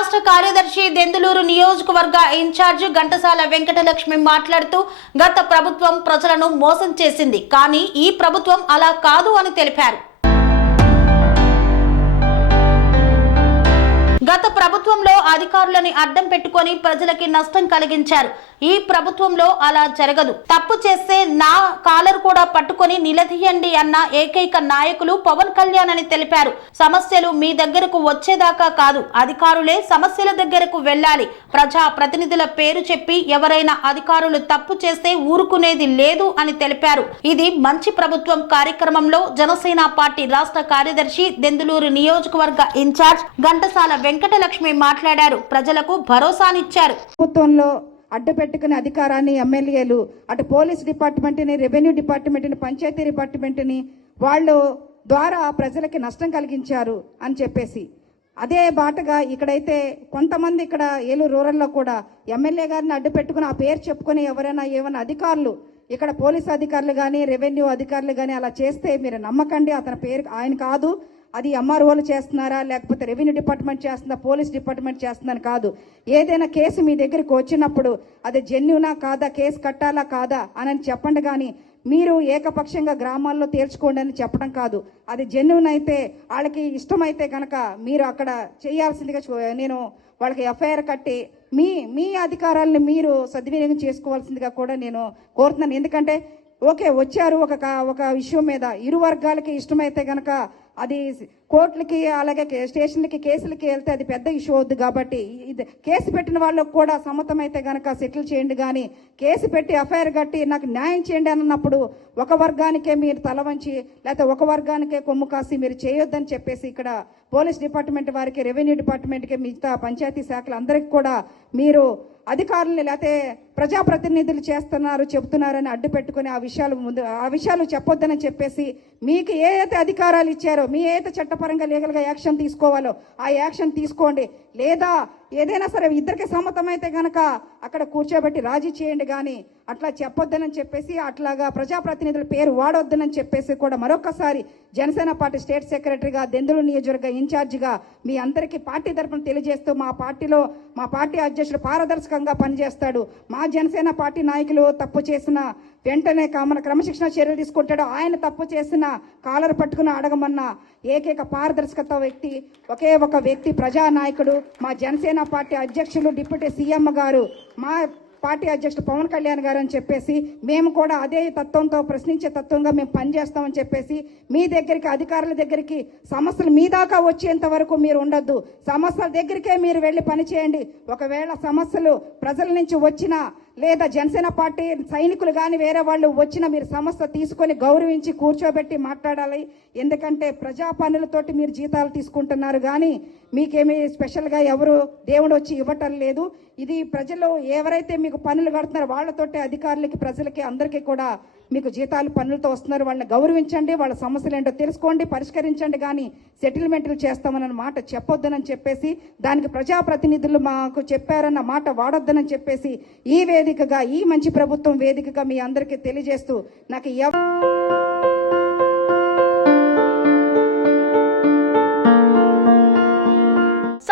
రాష్ట్ర కార్యదర్శి దెందులూరు నియోజకవర్గ ఇన్ఛార్జ్ ఘంటసాల వెంకటలక్ష్మి మాట్లాడుతూ గత ప్రభుత్వం ప్రజలను మోసం చేసింది. కానీ ఈ ప్రభుత్వం అలా కాదు అని తెలిపారు. గత ప్రభుత్వంలో అధికారులని అడ్డం పెట్టుకొని ప్రజలకి నష్టం కలిగించారు. ఈ ప్రభుత్వంలో అలా జరగదు. తప్పు చేస్తే నా కాలర్ కూడా పట్టుకొని నిలదీయండి అన్న ఏకైక నాయకులు పవన్ కళ్యాణ్ అని తెలిపారు. సమస్యలు మీ దగ్గరకు వచ్చేదాకా కాదు. అధికారులే సమస్యల దగ్గరకు వెళ్ళాలి. ప్రజా ప్రతినిధుల పేరు చెప్పి ఎవరైనా అధికారులు తప్పు చేస్తే ఊరుకునేది లేదు అని తెలిపారు. ఇది మంచి ప్రభుత్వం కార్యక్రమంలో జనసేన పార్టీ రాష్ట్ర కార్యదర్శి దెందులూరు నియోజకవర్గ ఇన్ఛార్జ్ ఘంటసాల వెంకటలక్ష్మి మాట్లాడారు. ప్రజలకు భరోసానిచ్చారు. ప్రభుత్వంలో అడ్డపెట్టుకునే అధికారాన్ని ఎమ్మెల్యేలు అటు పోలీస్ డిపార్ట్మెంట్ని రెవెన్యూ డిపార్ట్మెంట్ని పంచాయతీ డిపార్ట్మెంట్ని వాళ్ళు ద్వారా ప్రజలకి నష్టం కలిగించారు అని చెప్పేసి. అదే బాటగా ఇక్కడైతే కొంతమంది ఇక్కడ ఏలూరు రూరల్లో కూడా ఎమ్మెల్యే గారిని అడ్డు పెట్టుకుని ఆ పేరు చెప్పుకుని ఎవరైనా ఏమైనా అధికారులు ఇక్కడ పోలీస్ అధికారులు కానీ రెవెన్యూ అధికారులు కానీ అలా చేస్తే మీరు నమ్మకండి అతని పేరు ఆయన కాదు. అది ఎంఆర్ఓలు చేస్తున్నారా? లేకపోతే రెవెన్యూ డిపార్ట్మెంట్ చేస్తుందా? పోలీస్ డిపార్ట్మెంట్ చేస్తుందని కాదు. ఏదైనా కేసు మీ దగ్గరికి వచ్చినప్పుడు అది జెన్యునా కాదా? కేసు కట్టాలా కాదా? అని చెప్పండి కానీ మీరు ఏకపక్షంగా గ్రామాల్లో తేల్చుకోండి అని చెప్పడం కాదు. అది జెన్యున్ అయితే వాళ్ళకి ఇష్టమైతే కనుక మీరు అక్కడ చేయాల్సిందిగా చూ- నేను వాళ్ళకి ఎఫ్ఐఆర్ కట్టి మీ మీ అధికారాలను మీరు సద్వినియోగం చేసుకోవాల్సిందిగా కూడా నేను కోరుతున్నాను. ఎందుకంటే ఓకే వచ్చారు ఒక ఒక విషయం మీద. ఇరు వర్గాలకి ఇష్టమైతే గనక అది కోర్టులకి అలాగే స్టేషన్లకి కేసులకి వెళ్తే అది పెద్ద ఇష్యూ అవుద్ది కాబట్టి ఇది కేసు పెట్టిన వాళ్ళకు కూడా సమ్మతమైతే గనక సెటిల్ చేయండి కానీ కేసు పెట్టి ఎఫ్ఐఆర్ కట్టి నాకు న్యాయం చేయండి అన్నప్పుడు ఒక వర్గానికే మీరు తల వంచి లేకపోతే ఒక వర్గానికే కొమ్ము కాసి మీరు చేయొద్దని చెప్పేసి ఇక్కడ పోలీస్ డిపార్ట్మెంట్ వారికి రెవెన్యూ డిపార్ట్మెంట్కి మిగతా పంచాయతీ శాఖలు అందరికి కూడా మీరు అధికారులు లేకపోతే ప్రజాప్రతినిధులు చేస్తున్నారు చెబుతున్నారని అడ్డు పెట్టుకుని ఆ విషయాలు ముందు ఆ విషయాలు చెప్పొద్దని చెప్పేసి మీకు ఏ అయితే అధికారాలు ఇచ్చారో మీ ఏదైతే చట్టపరంగా లీగల్గా యాక్షన్ తీసుకోవాలో ఆ యాక్షన్ తీసుకోండి. లేదా ఏదైనా సరే ఇద్దరికి సమ్మతమైతే కనుక అక్కడ కూర్చోబెట్టి రాజీ చేయండి కానీ అట్లా చెప్పొద్దనని చెప్పేసి అట్లాగా ప్రజాప్రతినిధుల పేరు వాడొద్దనని చెప్పేసి కూడా మరొకసారి జనసేన పార్టీ స్టేట్ సెక్రటరీగా దెందులు నియోజకవర్గ ఇన్ఛార్జిగా మీ అందరికీ పార్టీ తరఫున తెలియజేస్తూ మా పార్టీలో మా పార్టీ అధ్యక్షుడు పారదర్శకంగా పనిచేస్తాడు. మా జనసేన పార్టీ నాయకులు తప్పు చేసిన వెంటనే కామన క్రమశిక్షణ చర్యలు తీసుకుంటాడు. ఆయన తప్పు చేసిన కాలర్ పట్టుకుని అడగమన్న ఏకైక పారదర్శకత వ్యక్తి ఒకే ఒక వ్యక్తి ప్రజానాయకుడు మా జనసేన పార్టీ అధ్యక్షులు డిప్యూటీ సీఎం గారు. మా పార్టీ అధ్యక్షుడు పవన్ కళ్యాణ్ గారు అని చెప్పేసి మేము కూడా అదే తత్వంతో ప్రశ్నించే తత్వంగా మేము పనిచేస్తామని చెప్పేసి మీ దగ్గరికి అధికారుల దగ్గరికి సమస్యలు మీ దాకా వచ్చేంత వరకు మీరు ఉండొద్దు. సమస్యల దగ్గరికే మీరు వెళ్ళి పని చేయండి ఒకవేళ సమస్యలు ప్రజల నుంచి వచ్చినా లేదా జనసేన పార్టీ సైనికులు కానీ వేరే వాళ్ళు వచ్చిన మీరు సమస్య తీసుకొని గౌరవించి కూర్చోబెట్టి మాట్లాడాలి. ఎందుకంటే ప్రజా పనులతోటి మీరు జీతాలు తీసుకుంటున్నారు కానీ మీకేమీ స్పెషల్గా ఎవరు దేవుడు వచ్చి ఇవ్వటం లేదు. ఇది ప్రజలు ఎవరైతే మీకు పనులు కడుతున్నారో వాళ్ళతోటి అధికారులకి ప్రజలకి అందరికీ కూడా మీకు జీతాలు పనులతో వస్తున్నారు వాళ్ళని గౌరవించండి వాళ్ళ సమస్యలు ఏంటో తెలుసుకోండి పరిష్కరించండి కానీ సెటిల్మెంట్లు చేస్తామన్న మాట చెప్పొద్దనని చెప్పేసి దానికి ప్రజాప్రతినిధులు మాకు చెప్పారన్న మాట వాడొద్దనని చెప్పేసి ఈ వేదికగా ఈ మంచి ప్రభుత్వం వేదికగా మీ అందరికీ తెలియజేస్తూ నాకు ఎవ